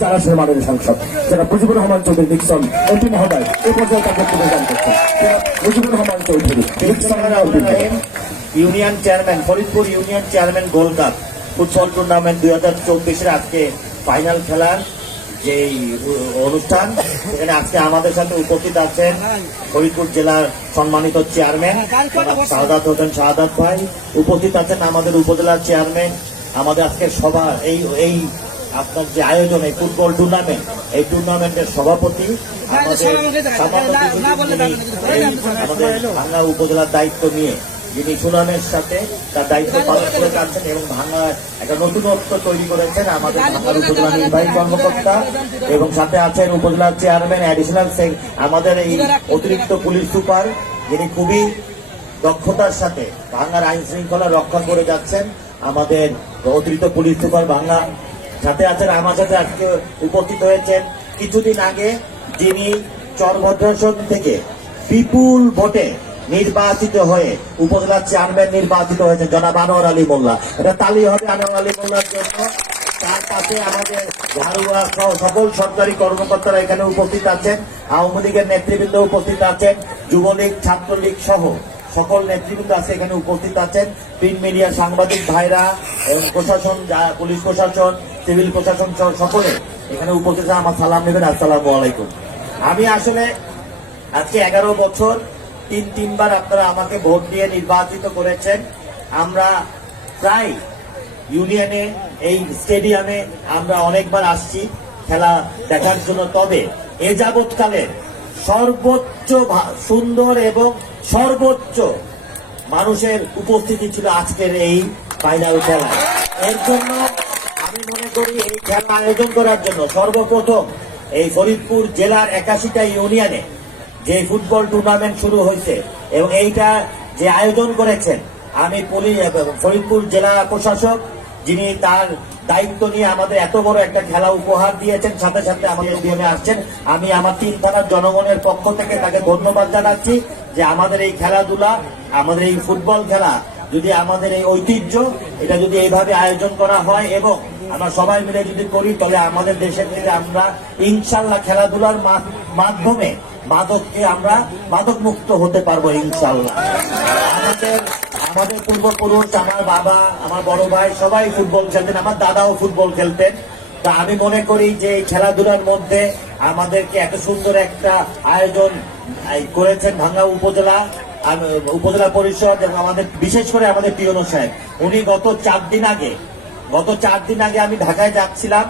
চার আসনের মাননীয় সাংসদ যারা মুজিবুর রহমান চৌধুরী ডিকসন এমপি মহোদয় এ পর্যায়ে তার বক্তব্য দান Mujibur Rahman Chowdhury union chairman, Faridpur union chairman gold cup football tournament দুই হাজার চব্বিশের আজকে ফাইনাল খেলার যে অনুষ্ঠান সেখানে আজকে আমাদের সাথে উপস্থিত আছেন ফরিদপুর জেলার সম্মানিত চেয়ারম্যান শাহাদাত হোসেন শাহাদাত ভাই। উপস্থিত আছেন আমাদের উপজেলার চেয়ারম্যান, আমাদের আজকে সভা, এই এই আপনার যে আয়োজন, এই ফুটবল টুর্নামেন্ট এই টুর্নামেন্টের সভাপতি, আমাদের ভাঙ্গা উপজেলার দায়িত্ব নিয়ে, যিনি সুনামের সাথে তার দায়িত্ব পালন করে যাচ্ছেন এবং ভাঙ্গা একটা নতুনত্ব তৈরি করেছেন আমাদের ভাঙ্গার উপজেলা নির্বাহী কর্মকর্তা এবং সাথে আছেন উপজেলার চেয়ারম্যান অ্যাডিশনাল আমাদের এই অতিরিক্ত পুলিশ সুপার, যিনি খুবই দক্ষতার সাথে ভাঙ্গার আইন শৃঙ্খলা রক্ষা করে যাচ্ছেন। আমাদের অতিরিক্ত পুলিশ সুপার ভাঙ্গা সাথে আছেন, আমার সাথে আজকে উপস্থিত হয়েছেন কিছুদিন আগে যিনি চরভদ্রাসন থেকে বিপুল ভোটে নির্বাচিত হয়ে উপজেলার চেয়ারম্যান নির্বাচিত হয়েছে জনাব আনোয়ার আলী মোল্লা। এটা তালি হবে আনোয়ার আলী মোল্লার জন্য। তার কাছে আমাদের ঝাড়ুয়া সহ সকল সরকারি কর্মকর্তারা এখানে উপস্থিত আছেন, আওয়ামী লীগের নেতৃবৃন্দ উপস্থিত আছেন, যুবলীগ, ছাত্রলীগ সহ সকল নেতৃবৃন্দ আছে এখানে উপস্থিত আছেন। প্রিন্ট মিডিয়া সাংবাদিক ভাইরা প্রশাসন পুলিশ প্রশাসন সিভিল প্রশাসন সকলে এখানে উপস্থিত আমার সালাম নেবেন, আসসালামু আলাইকুম। আমি আসলে আজকে এগারো বছর, তিন তিনবার আপনারা আমাকে ভোট দিয়ে নির্বাচিত করেছেন। আমরা প্রায় ইউনিয়নে, এই স্টেডিয়ামে আমরা অনেকবার আসছি খেলা দেখার জন্য। তবে এ যাবৎকালের সর্বোচ্চ সুন্দর এবং সর্বোচ্চ মানুষের উপস্থিতি ছিল আজকের এই ফাইনাল খেলা। এর জন্য আমি মনে করি এই খেলা আয়োজন করার জন্য সর্বপ্রথম এই ফরিদপুর জেলার একাশিটা ইউনিয়নে যে ফুটবল টুর্নামেন্ট শুরু হয়েছে এবং এইটা যে আয়োজন করেছেন, আমি পুলিশ ফরিদপুর জেলা প্রশাসক, যিনি তার দায়িত্ব নিয়ে আমাদের এত বড় একটা খেলা উপহার দিয়েছেন, সাথে সাথে আমাদের বিয়ে আসছেন। আমি আমার তিন থানার জনগণের পক্ষ থেকে তাকে ধন্যবাদ জানাচ্ছি যে আমাদের এই খেলাধুলা, আমাদের এই ফুটবল খেলা, যদি আমাদের এই ঐতিহ্য, এটা যদি এইভাবে আয়োজন করা হয় এবং আমরা সবাই মিলে যদি করি, তাহলে আমাদের দেশের থেকে আমরা ইনশাল্লাহ খেলাধুলার মাধ্যমে মাদককে আমরা মাদক মুক্ত হতে পারব ইনশাল্লাহ। আমাদের আমাদের পূর্বপুরুষ, আমার বাবা, আমার বড় ভাই সবাই ফুটবল খেলতেন, আমার দাদাও ফুটবল খেলতেন। তা আমি মনে করি যে এই খেলাধুলার মধ্যে আমাদেরকে এত সুন্দর একটা আয়োজন করেছেন ভাঙ্গা উপজেলা উপজেলা পরিষদ এবং আমাদের বিশেষ করে আমাদের পিয়নো সাহেব। উনি গত চার দিন আগে গত চার দিন আগে আমি ঢাকায় যাচ্ছিলাম।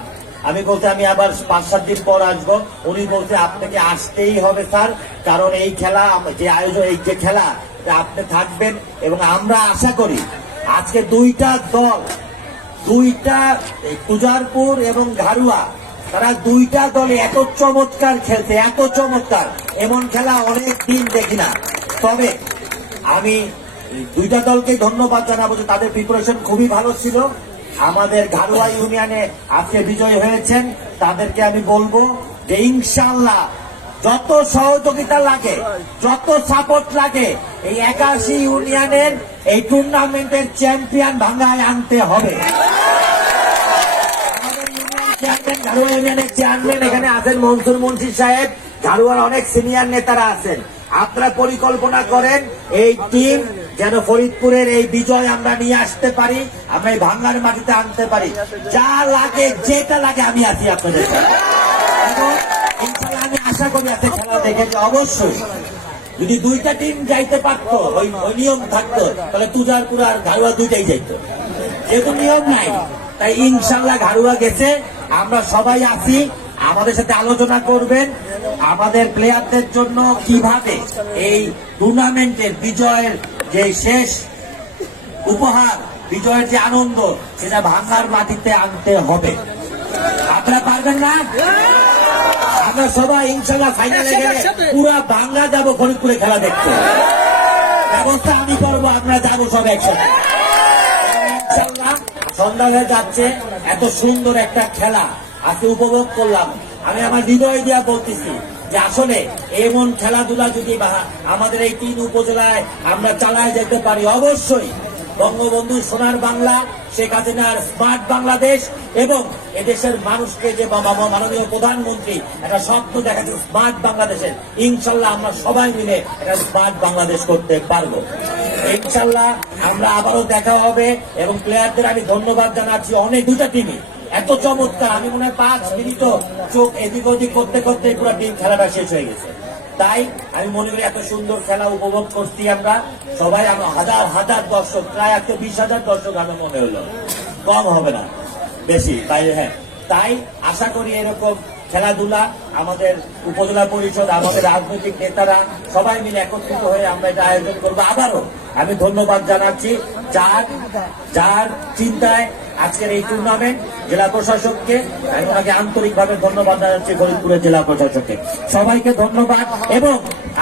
আমি বলতে আমি আবার পাঁচ, সাত দিন পর আসব। উনি বলতে আপনাকে আসতেই হবে স্যার। কারণ এই খেলা, যে আয়োজন, এই যে খেলা আপনি থাকবেন এবং আমরা আশা করি আজকে দুইটা দল, দুইটা এই তুজারপুর এবং ঘারুয়া তারা দুইটা দলে এত চমৎকার খেলছে, এত চমৎকার। এমন খেলা অনেক দিন দেখি না। তবে আমি দুইটা দলকে ধন্যবাদ জানাব যে তাদের প্রিপারেশন খুবই ভালো ছিল। আমাদের ঘারুয়া ইউনিয়নে আজকে বিজয় হয়েছেন। তাদেরকে আমি বলব যে ইনশাল্লাহ যত সহযোগিতা লাগে, যত সাপোর্ট লাগে, এই একাশি ইউনিয়নের এই টুর্নামেন্টের চ্যাম্পিয়ন ভাঙ্গায় আনতে হবে। ঘাড়ুয়া এখানে আছেন মনসুর মুন্সি সাহেব। ঘাড়ুয়ার অনেক সিনিয়র নেতারা আছেন। আপনারা পরিকল্পনা করেন, এই টিম যেন ফরিদপুরের এই বিজয় আমরা নিয়ে আসতে পারি, আমরা এই ভাঙ্গার মাটিতে আনতে পারি। যা লাগে, যেটা লাগে আমি আছি আপনাদের আমি আশা করি আজকে খেলা দেখে যে অবশ্যই যদি দুইটা টিম যাইতে পারতো, ওই নিয়ম থাকতো, তাহলে তুজারপুর আর ঘাড়ুয়া দুইটাই যাইতো। যেহেতু নিয়ম নাই, তাই ইনশাল্লাহ ঘাড়ুয়া গেছে। আমরা সবাই আছি, আমাদের সাথে আলোচনা করবেন। আমাদের প্লেয়ারদের জন্য কীভাবে এই টুর্নামেন্টের বিজয়ের যে শেষ উপহার বিজয়ের যে আনন্দ সেটা ভাঙ্গার মাটিতে আনতে হবে। আপনারা পারবেন না? আমরা সবাই ইনশাল্লাহ ফাইনালে গেলে পুরা বাংলা যাব ফরিদপুরে খেলা দেখতে। ব্যবস্থা আমি করব আমরা যাব সব একসাথে। সন্ধ্যা হয়ে যাচ্ছে এত সুন্দর একটা খেলা। আজকে উপভোগ করলাম। আমি আমার হৃদয় দিয়া বলতেছি যে আসলে এমন খেলাধুলা যদি আমাদের এই তিন উপজেলায় আমরা চালায় যেতে পারি, অবশ্যই। বঙ্গবন্ধু সোনার বাংলা, শেখ হাসিনার স্মার্ট বাংলাদেশ এবং এদেশের মানুষকে যে বাবা মাননীয় প্রধানমন্ত্রী একটা স্বপ্ন দেখাচ্ছে স্মার্ট বাংলাদেশের। ইনশাল্লাহ আমরা সবাই মিলে একটা স্মার্ট বাংলাদেশ করতে পারব। ইনশাল্লাহ আমরা আবারও দেখা হবে এবং প্লেয়ারদের আমি ধন্যবাদ জানাচ্ছি, অনেক দুটা টিমই এত চমৎকার, আমি মনে হয় পাঁচ মিনিটও চোখ এদিক ওদিক করতে করতে পুরো টিম খেলাটা শেষ হয়ে গেছে। তাই আমি মনে করি এত সুন্দর খেলা উপভোগ করছি আমরা। সবাই হাজার হাজার দর্শক, প্রায় একশো বিশ হাজার দর্শক আমার মনে হলো। কম হবে না, বেশি তাই হ্যাঁ। তাই আশা করি এরকম খেলাধুলা আমাদের উপজেলা পরিষদ, আমাদের রাজনৈতিক নেতারা সবাই মিলে একত্রিত হয়ে আমরা এটা আয়োজন করব। আবারও আমি ধন্যবাদ জানাচ্ছি। যার যার চিন্তায় আজকের এই টুর্নামেন্ট জেলা প্রশাসককে আমি ওনাকে আন্তরিকভাবে ধন্যবাদ জানাচ্ছি ফরিদপুরের জেলা প্রশাসককে। সবাইকে ধন্যবাদ এবং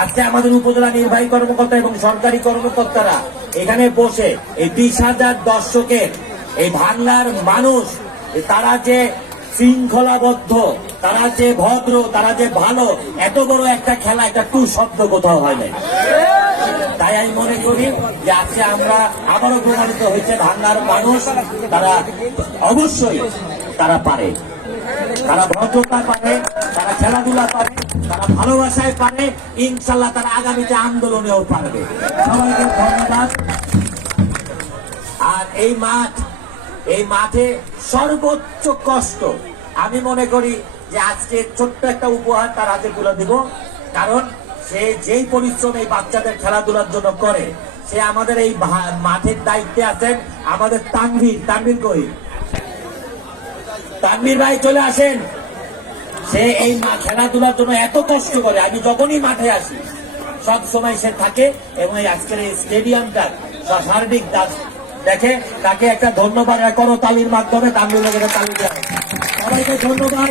আজকে আমাদের উপজেলা নির্বাহী কর্মকর্তা এবং সরকারি কর্মকর্তারা এখানে বসে এই বিশ হাজার দর্শকের এই বাংলার মানুষ তারা যে শৃঙ্খলাবদ্ধ, তারা যে ভদ্র, তারা যে ভালো, এত বড় একটা খেলা, একটা টু শব্দ কোথাও হয় নাই। তাই আমি মনে করি যে আজকে আমরা আবারও প্রমাণিত হয়েছে বাংলার মানুষ তারা অবশ্যই তারা পারে। তারা ভদ্রতা পারে, তারা খেলাধুলা পারে, তারা ভালোবাসায় পারে ইনশাল্লাহ তারা আগামীতে আন্দোলনেও পারবে। সবাইকে ধন্যবাদ। আর এই মাঠ, এই মাঠে সর্বোচ্চ কষ্ট। আমি মনে করি যে আজকে ছোট্ট একটা উপহার তার হাতে তুলে দিব। কারণ সে যেই পরিশ্রম এই বাচ্চাদের খেলাধুলার জন্য করে, সে আমাদের এই মাঠের দায়িত্বে আছেন। আমাদের তানভীর তানভীর কই? তানভীর ভাই চলে আসেন। সে এই খেলাধুলার জন্য এত কষ্ট করে, আমি যখনই মাঠে আসি, সব সময় সে থাকে এবং এই আজকের এই স্টেডিয়ামটার সার্বিক দাস দেখে, তাকে একটা ধন্যবাদ করো তালির মাধ্যমে তামিল তালি দেওয়া সবাইকে ধন্যবাদ।